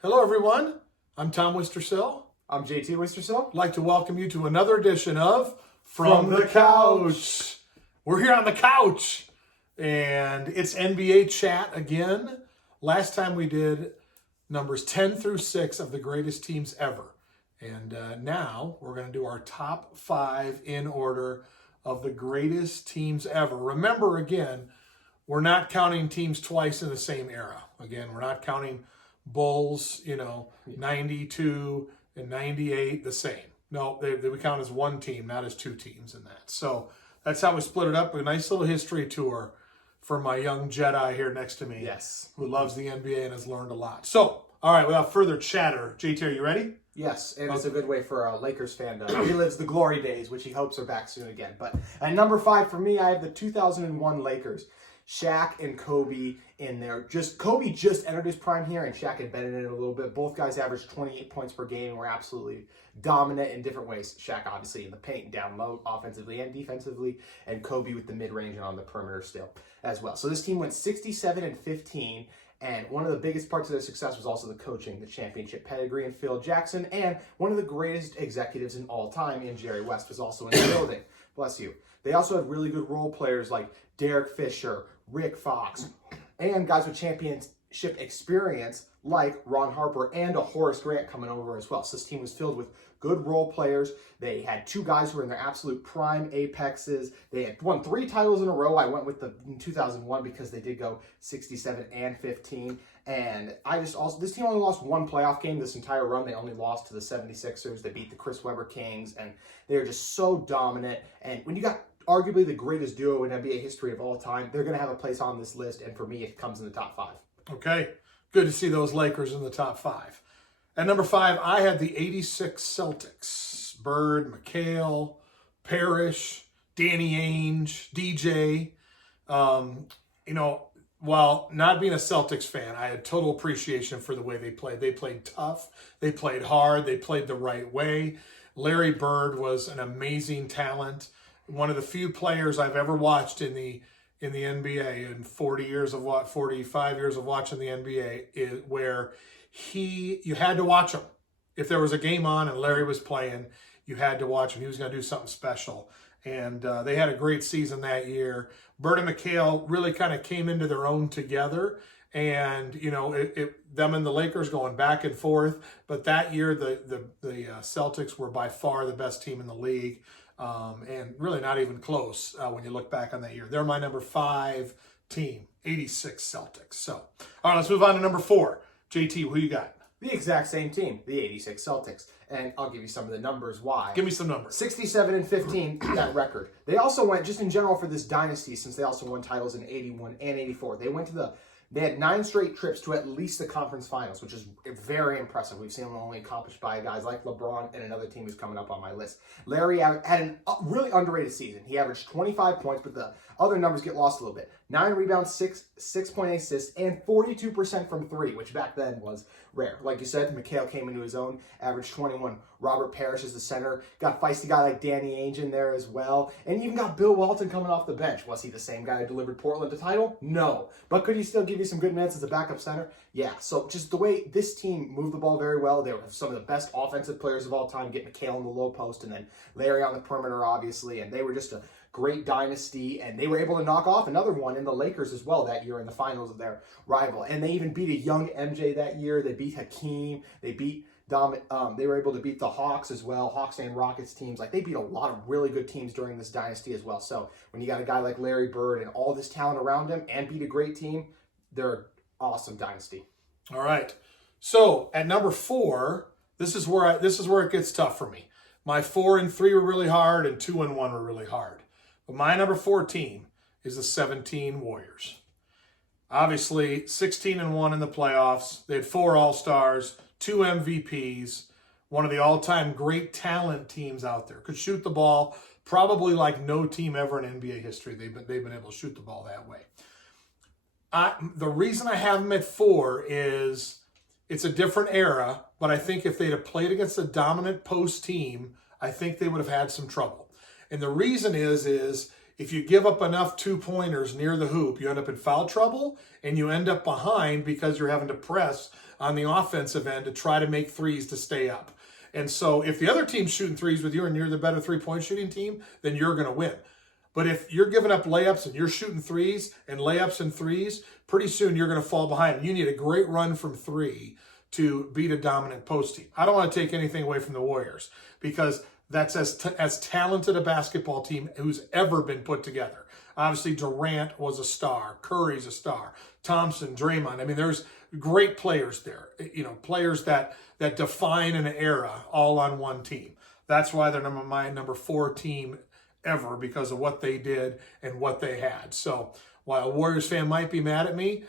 Hello, everyone. I'm Tom Wistrcill. I'm JT Wistrcill. I'd like to welcome you to another edition of From the Couch. We're here on the couch, and it's NBA chat again. Last time we did numbers 10 through 6 of the greatest teams ever. And now we're going to do our top 5 in order of the greatest teams ever. Remember, again, we're not counting teams twice in the same era. Again, we're not counting Bulls, 92 and 98 the same. No, we count as one team, not as two teams in that. So that's how we split it up. A nice little history tour for my young Jedi here next to me. Yes. Who loves the NBA and has learned a lot. So, all right, without further chatter, JT, are you ready? Yes, and it's a good way for a Lakers fan to relive the glory days, which he hopes are back soon again. But at number 5 for me, I have the 2001 Lakers. Shaq and Kobe in there. Kobe just entered his prime here, and Shaq had been in it a little bit. Both guys averaged 28 points per game and were absolutely dominant in different ways. Shaq obviously in the paint, down low, offensively and defensively, and Kobe with the mid-range and on the perimeter still as well. So this team went 67-15. And one of the biggest parts of their success was also the coaching, the championship pedigree in Phil Jackson, and one of the greatest executives in all time in Jerry West was also in the building. Bless you. They also had really good role players like Derek Fisher, Rick Fox, and guys with championship experience like Ron Harper and a Horace Grant coming over as well. So this team was filled with good role players. They had 2 guys who were in their absolute prime apexes. They had won 3 titles in a row. I went with the 2001 because they did go 67-15. And this team only lost 1 playoff game this entire run. They only lost to the 76ers. They beat the Chris Webber Kings, and they are just so dominant. And when you got arguably the greatest duo in NBA history of all time, they're going to have a place on this list, and for me, it comes in the top 5. Okay, good to see those Lakers in the top 5. At number 5, I had the 86 Celtics. Bird, McHale, Parrish, Danny Ainge, DJ. While not being a Celtics fan, I had total appreciation for the way they played. They played tough. They played hard. They played the right way. Larry Bird was an amazing talent. One of the few players I've ever watched in the NBA in 45 years of watching the NBA is where you had to watch him. If there was a game on and Larry was playing, you had to watch him. He was going to do something special. And they had a great season that year. Bird and McHale really kind of came into their own together. And, them and the Lakers going back and forth. But that year, the Celtics were by far the best team in the league. And really not even close when you look back on that year. They're my number 5 team, 86 Celtics. So, all right, let's move on to number 4. JT, who you got? The exact same team, the 86 Celtics. And I'll give you some of the numbers why. Give me some numbers. 67-15, that record. They also went, just in general for this dynasty, since they also won titles in 81 and 84, they had 9 straight trips to at least the conference finals, which is very impressive. We've seen them only accomplished by guys like LeBron and another team who's coming up on my list. Larry had a really underrated season. He averaged 25 points, but the other numbers get lost a little bit. 9 rebounds, 6.8 assists, and 42% from 3, which back then was rare. Like you said, McHale came into his own, averaged 21. Robert Parrish is the center. Got a feisty guy like Danny Ainge in there as well. And even got Bill Walton coming off the bench. Was he the same guy who delivered Portland to title? No. But could he still give you some good minutes as a backup center? Yeah. So just the way this team moved the ball very well. They were some of the best offensive players of all time. Get McHale in the low post and then Larry on the perimeter, obviously. And they were just a great dynasty, and they were able to knock off another one in the Lakers as well that year in the finals of their rival. And they even beat a young MJ that year. They beat Hakeem. They beat they were able to beat the Hawks as well, Hawks and Rockets teams. Like, they beat a lot of really good teams during this dynasty as well. So when you got a guy like Larry Bird and all this talent around him and beat a great team, they're an awesome dynasty. All right. So at number 4, this is where it gets tough for me. My 4 and 3 were really hard, and 2 and 1 were really hard. But my number 4 team is the 17 Warriors. Obviously, 16 and 1 in the playoffs. They had 4 All-Stars, 2 MVPs, one of the all-time great talent teams out there. Could shoot the ball probably like no team ever in NBA history. They've been able to shoot the ball that way. The reason I have them at 4 is it's a different era, but I think if they'd have played against a dominant post team, I think they would have had some trouble. And the reason is if you give up enough 2-pointers near the hoop, you end up in foul trouble and you end up behind because you're having to press on the offensive end to try to make threes to stay up. And so if the other team's shooting threes with you and you're the better 3-point shooting team, then you're going to win. But if you're giving up layups and you're shooting threes and layups and threes, pretty soon you're going to fall behind. And you need a great run from three to beat a dominant post team. I don't want to take anything away from the Warriors because that's as talented a basketball team who's ever been put together. Obviously, Durant was a star. Curry's a star. Thompson, Draymond. I mean, there's great players there. You know, players that define an era all on one team. That's why they're my number 4 team ever because of what they did and what they had. So while a Warriors fan might be mad at me,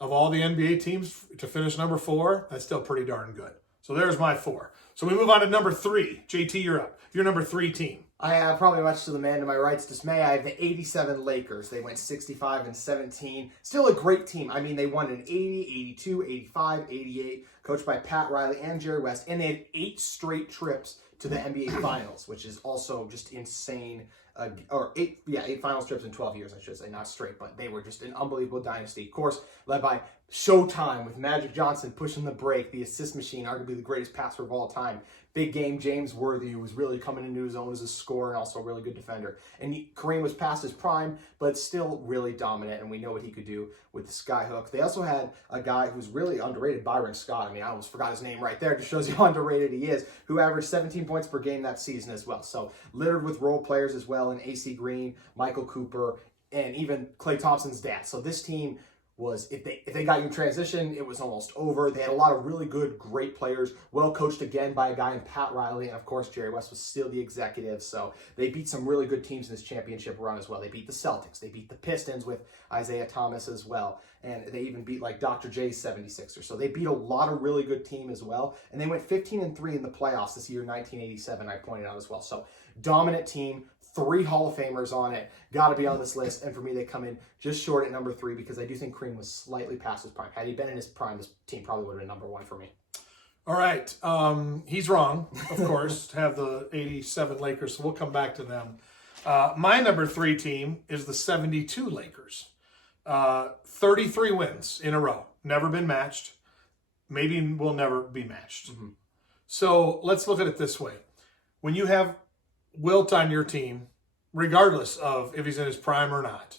of all the NBA teams to finish number 4, that's still pretty darn good. So there's my 4. So we move on to number 3. JT, you're up. Your number 3 team. I have probably much to the man to my right's dismay. I have the 87 Lakers. They went 65-17. Still a great team. I mean, they won in 80, 82, 85, 88, coached by Pat Riley and Jerry West. And they had 8 straight trips to the NBA Finals, which is also just insane. 8 finals trips in 12 years, I should say, not straight, but they were just an unbelievable dynasty. Of course, led by Showtime with Magic Johnson pushing the break, the assist machine, arguably the greatest passer of all time. Big game James Worthy, who was really coming into his own as a scorer and also a really good defender. And Kareem was past his prime, but still really dominant, and we know what he could do with the skyhook. They also had a guy who's really underrated, Byron Scott. I mean, I almost forgot his name right there. Just shows you how underrated he is, who averaged 17 points per game that season as well. So littered with role players as well, and AC Green, Michael Cooper, and even Klay Thompson's dad. So this team was, if they got you in transition, it was almost over. They had a lot of really good, great players, well coached again by a guy in Pat Riley, and of course Jerry West was still the executive. So they beat some really good teams in this championship run as well. They beat the Celtics, they beat the Pistons with Isaiah Thomas as well, and they even beat like Dr. J's 76ers. So they beat a lot of really good team as well, and they went 15-3 in the playoffs this year, 1987. I pointed out as well. So dominant team. 3 Hall of Famers on it. Got to be on this list. And for me, they come in just short at number 3 because I do think Kareem was slightly past his prime. Had he been in his prime, this team probably would have been number 1 for me. All right. He's wrong, of course, to have the 87 Lakers. So we'll come back to them. My number 3 team is the 72 Lakers. 33 wins in a row. Never been matched. Maybe will never be matched. Mm-hmm. So let's look at it this way. When you have Wilt on your team, regardless of if he's in his prime or not,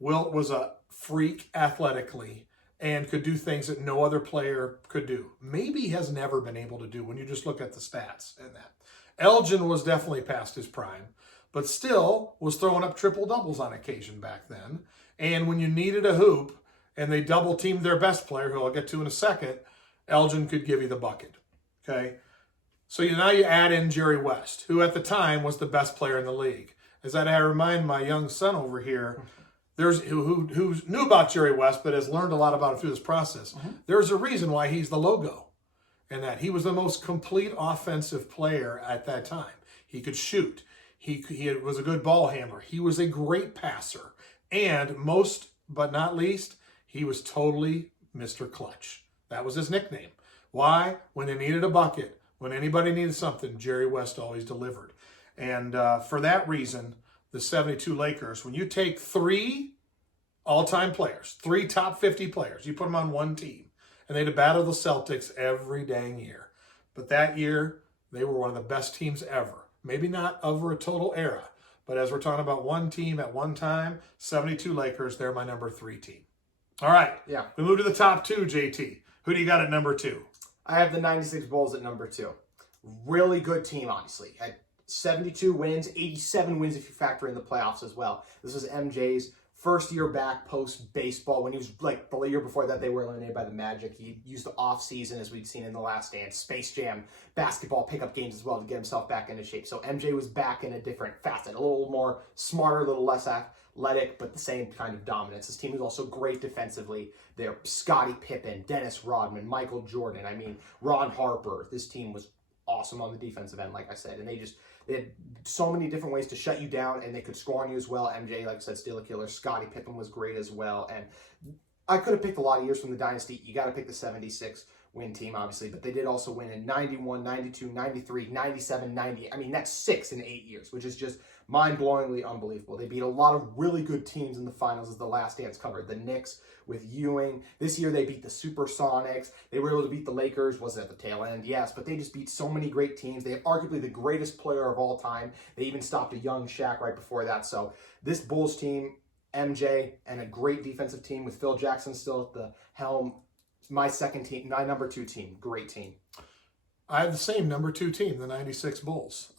Wilt was a freak athletically and could do things that no other player could do. Maybe has never been able to do when you just look at the stats and that. Elgin was definitely past his prime, but still was throwing up triple doubles on occasion back then. And when you needed a hoop and they double teamed their best player, who I'll get to in a second, Elgin could give you the bucket. Okay. So now you add in Jerry West, who at the time was the best player in the league. As I remind my young son over here, who knew about Jerry West, but has learned a lot about it through this process. Mm-hmm. There's a reason why he's the logo, and that he was the most complete offensive player at that time. He could shoot. He was a good ball handler. He was a great passer. And most, but not least, he was totally Mr. Clutch. That was his nickname. Why? When they needed a bucket, when anybody needed something, Jerry West always delivered. And for that reason, the 72 Lakers, when you take 3 all-time players, 3 top 50 players, you put them on one team, and they'd battle the Celtics every dang year. But that year, they were one of the best teams ever. Maybe not over a total era, but as we're talking about one team at one time, 72 Lakers, they're my number 3 team. All right. Yeah. We move to the top 2, JT. Who do you got at number 2? I have the 96 Bulls at number 2. Really good team, honestly. Had 72 wins, 87 wins if you factor in the playoffs as well. This was MJ's first year back post-baseball. When he was, like, the year before that, they were eliminated by the Magic. He used the off-season, as we'd seen in The Last Dance, Space Jam, basketball pickup games as well to get himself back into shape. So MJ was back in a different facet, a little more smarter, a little less athletic, but the same kind of dominance. This team was also great defensively. They're Scottie Pippen, Dennis Rodman, Michael Jordan. I mean, Ron Harper. This team was awesome on the defensive end, like I said. And they had so many different ways to shut you down, and they could score on you as well. MJ, like I said, still a killer. Scottie Pippen was great as well. And I could have picked a lot of years from the dynasty. You got to pick the 76 win team, obviously, but they did also win in 91, 92, 93, 97, 98. I mean, that's 6 in 8 years, which is just mind-blowingly unbelievable. They beat a lot of really good teams in the finals, as The Last Dance covered. The Knicks with Ewing. This year they beat the Supersonics. They were able to beat the Lakers. Was it at the tail end? Yes, but they just beat so many great teams. They have arguably the greatest player of all time. They even stopped a young Shaq right before that. So this Bulls team, MJ, and a great defensive team with Phil Jackson still at the helm. My second team, my number 2 team. Great team. I have the same number 2 team, the 96 Bulls.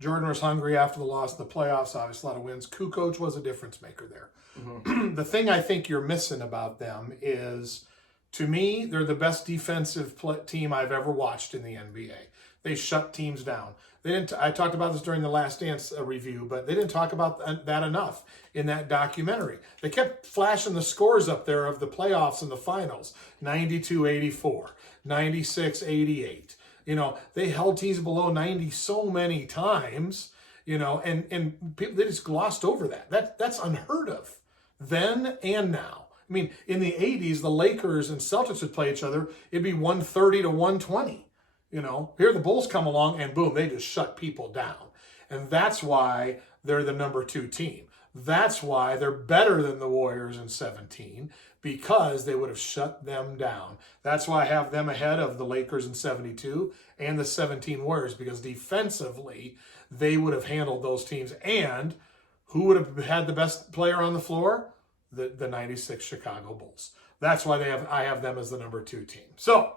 Jordan was hungry after the loss in the playoffs. Obviously, a lot of wins. Kukoc was a difference maker there. Mm-hmm. The thing I think you're missing about them is, to me, they're the best defensive team I've ever watched in the NBA. They shut teams down. They didn't. I talked about this during the Last Dance review, but they didn't talk about that enough in that documentary. They kept flashing the scores up there of the playoffs and the finals: 92-84, 96-88. You know, they held teams below 90 so many times. You know, and people, they just glossed over that. That's unheard of then and now. I mean, in the 80s, the Lakers and Celtics would play each other. It'd be 130 to 120. You know, here the Bulls come along and boom, they just shut people down. And that's why they're the number 2 team. That's why they're better than the Warriors in 17, because they would have shut them down. That's why I have them ahead of the Lakers in 72 and the 17 Warriors, because defensively they would have handled those teams. And who would have had the best player on the floor? The 96 Chicago Bulls. That's why I have them as the number 2 team. So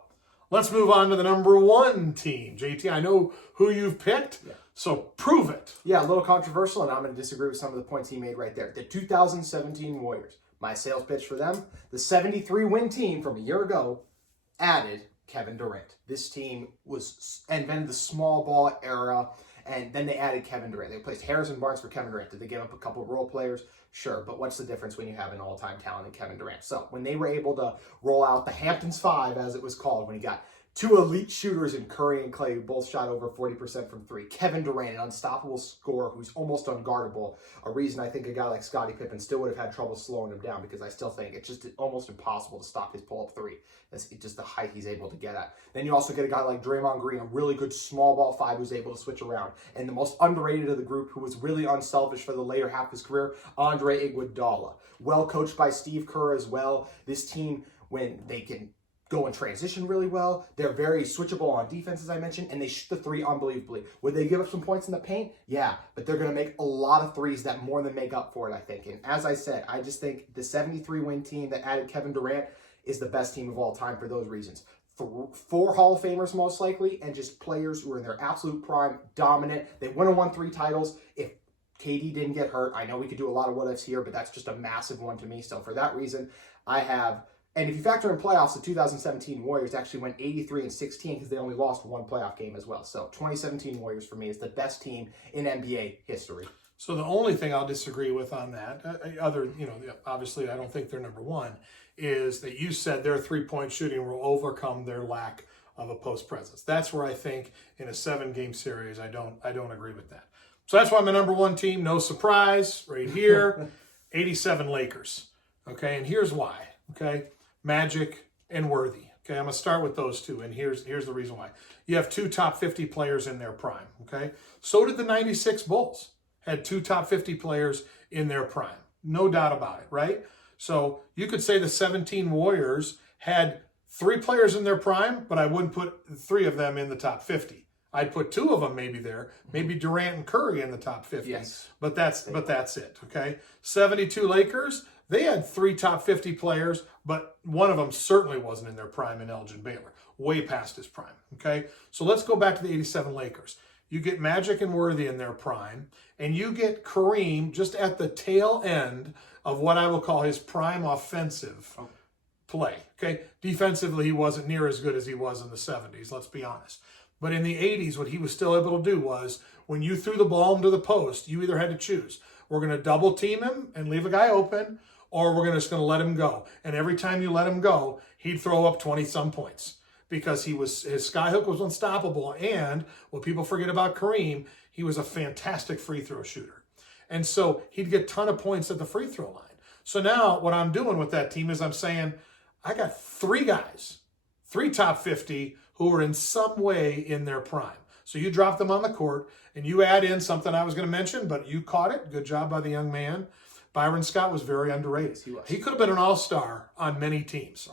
let's move on to the number 1 team. JT, I know who you've picked, so prove it. Yeah, a little controversial, and I'm going to disagree with some of the points he made right there. The 2017 Warriors. My sales pitch for them, the 73-win team from a year ago added Kevin Durant. This team was invented the small ball era, and then they added Kevin Durant. They replaced Harrison Barnes for Kevin Durant. Did they give up a couple of role players? Sure, but what's the difference when you have an all-time talent in Kevin Durant? So when they were able to roll out the Hamptons 5, as it was called, when you got 2 elite shooters in Curry and Clay, who both shot over 40% from 3. Kevin Durant, an unstoppable scorer who's almost unguardable. A reason I think a guy like Scottie Pippen still would have had trouble slowing him down, because I still think it's just almost impossible to stop his pull-up 3. That's just the height he's able to get at. Then you also get a guy like Draymond Green, a really good small ball 5 who's able to switch around. And the most underrated of the group, who was really unselfish for the later half of his career, Andre Iguodala. Well coached by Steve Kerr as well. This team, when they can go in transition really well. They're very switchable on defense, as I mentioned, and they shoot the 3 unbelievably. Would they give up some points in the paint? Yeah, but they're going to make a lot of threes that more than make up for it, I think. And as I said, I just think the 73-win team that added Kevin Durant is the best team of all time for those reasons. 4 Hall of Famers, most likely, and just players who are in their absolute prime, dominant. They wouldn't have won 3 titles if KD didn't get hurt. I know we could do a lot of what-ifs here, but that's just a massive one to me. So for that reason, I have... And if you factor in playoffs, the 2017 Warriors actually went 83-16 because they only lost 1 playoff game as well. So 2017 Warriors for me is the best team in NBA history. So the only thing I'll disagree with on that, obviously I don't think they're number 1, is that you said their 3-point shooting will overcome their lack of a post presence. That's where I think in a 7-game series, I don't agree with that. So that's why my number 1 team, no surprise, right here, 87 Lakers. Okay, and here's why. Okay. Magic and Worthy. Okay, I'm going to start with those 2, and here's the reason why. You have 2 top 50 players in their prime, okay? So did the 96 Bulls. Had 2 top 50 players in their prime. No doubt about it, right? So you could say the 17 Warriors had 3 players in their prime, but I wouldn't put 3 of them in the top 50. I'd put 2 of them maybe there, maybe Durant and Curry in the top 50. Yes. But that's it, okay? 72 Lakers, they had 3 top 50 players, but one of them certainly wasn't in their prime in Elgin Baylor, way past his prime, okay? So let's go back to the 87 Lakers. You get Magic and Worthy in their prime, and you get Kareem just at the tail end of what I will call his prime offensive play, okay? Defensively, he wasn't near as good as he was in the 70s, let's be honest. But in the 80s, what he was still able to do was, when you threw the ball into the post, you either had to choose. We're going to double team him and leave a guy open, or we're just going to let him go. And every time you let him go, he'd throw up 20-some points because his skyhook was unstoppable. And what people forget about Kareem, he was a fantastic free throw shooter. And so he'd get a ton of points at the free throw line. So now what I'm doing with that team is I'm saying, I got 3 guys, 3 top 50 who were in some way in their prime. So you drop them on the court, and you add in something I was going to mention, but you caught it. Good job by the young man. Byron Scott was very underrated. He could have been an all-star on many teams.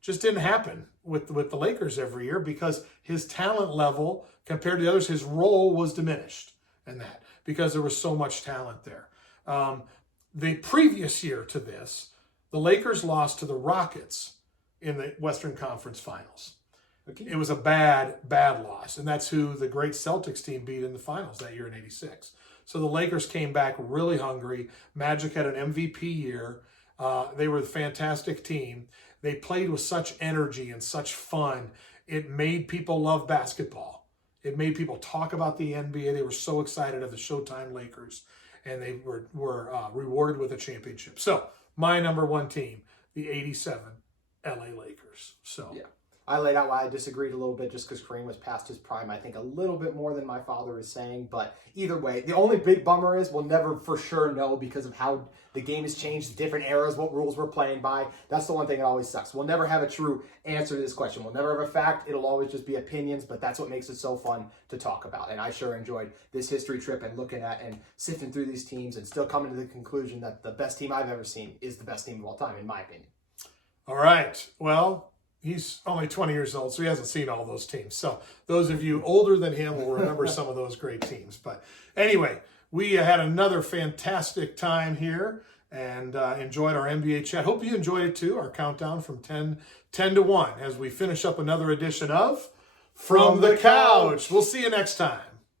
Just didn't happen with the Lakers every year because his talent level compared to the others, his role was diminished in that because there was so much talent there. The previous year to this, the Lakers lost to the Rockets in the Western Conference Finals. Okay. It was a bad loss, and that's who the great Celtics team beat in the finals that year in '86. So the Lakers came back really hungry. Magic had an MVP year. They were a fantastic team. They played with such energy and such fun. It made people love basketball. It made people talk about the NBA. They were so excited of the Showtime Lakers, and they were rewarded with a championship. So my number one team, the '87 LA Lakers. So yeah. I laid out why I disagreed a little bit just because Kareem was past his prime, I think a little bit more than my father is saying. But either way, the only big bummer is we'll never for sure know because of how the game has changed, different eras, what rules we're playing by. That's the one thing that always sucks. We'll never have a true answer to this question. We'll never have a fact. It'll always just be opinions, but that's what makes it so fun to talk about. And I sure enjoyed this history trip and looking at and sifting through these teams and still coming to the conclusion that the best team I've ever seen is the best team of all time, in my opinion. All right. Well, he's only 20 years old, so he hasn't seen all those teams. So those of you older than him will remember some of those great teams. But anyway, we had another fantastic time here and enjoyed our NBA chat. Hope you enjoyed it too, our countdown from 10 to 1 as we finish up another edition of From the Couch. We'll see you next time.